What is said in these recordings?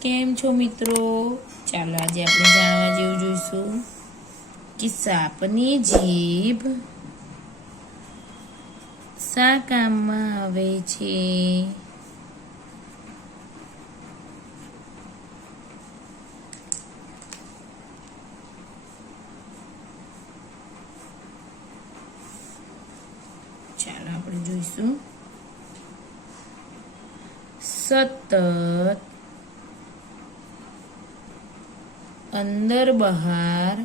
કેમ છો મિત્રો? ચાલો આજે આપણે જાણવા જેવું જોઈશું કે સાપની જીભ શા કામમાં આવે છે? ચાલો આપણે જોઈશું. સતત અંદર બહાર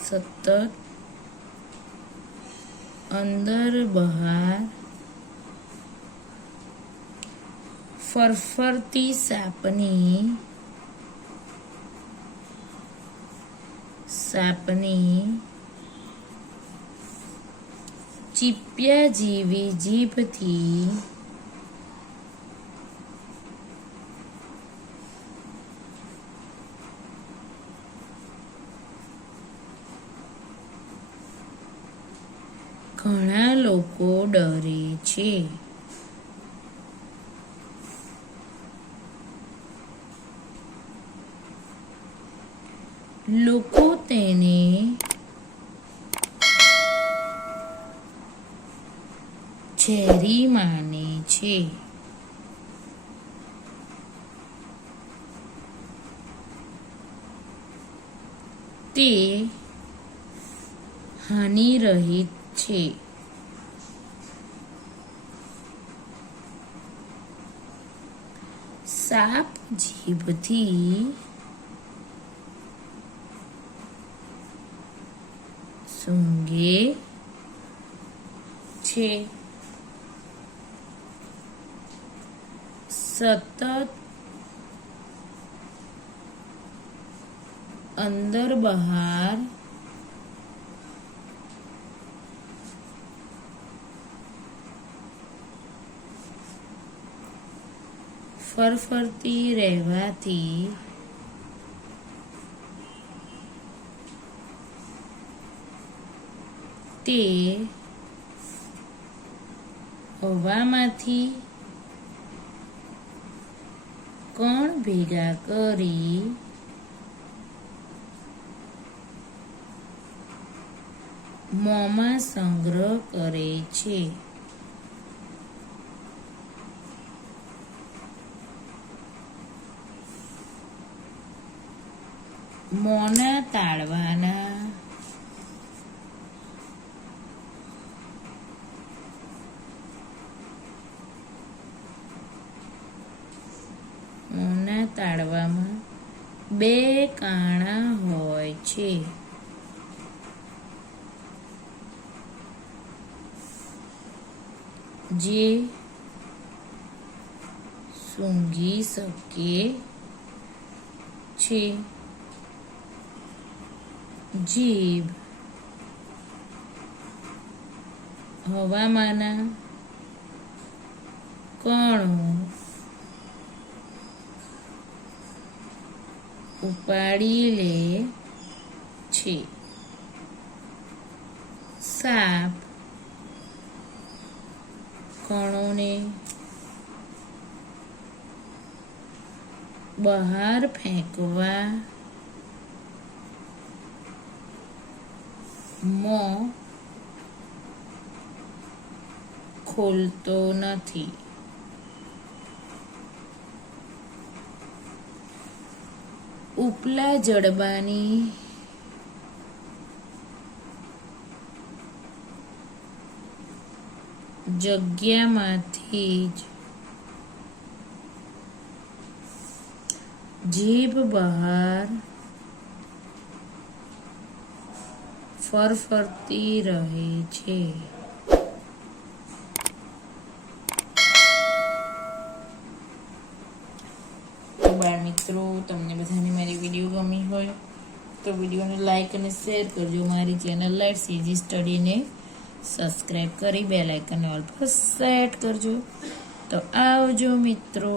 સતત અંદર બહાર ફરફરતી સાપની ચીપિયા જેવી જીભથી ઘણા લોકો ડરે છે. લોકો તેને ઝેરી માને છે. તે હાનિરહિત છે. સાપ જીભથી સૂંઘે છે. સતત અંદર બહાર ફરફરતી રહેવાથી તે હવામાંથી કણ ભેગા કરી મોંમાં સંગ્રહ કરે છે. મોંના તાળવાના તાળવામાં બે કાણા હોય છે. જે સૂંઘી શકે છે. જીભ હવામાંના કણો ઉપાડી લે છે. સાપ કણોને બહાર ફેંકવા મોં ખોલતો નથી. ઉપલા જડબાની જગ્યામાંથી જ જીભ બહાર ફરફરતી રહે છે. બાળ મિત્રો, તમને બધાને મારી વિડીયો ગમી હોય તો વિડીયોને લાઈક અને શેર કરજો. મારી ચેનલ લાઇટ્સ ઇઝી સ્ટડીને સબસ્ક્રાઈબ કરી બેલ આઇકન ઓલ પર સેટ કરજો. તો આવજો મિત્રો.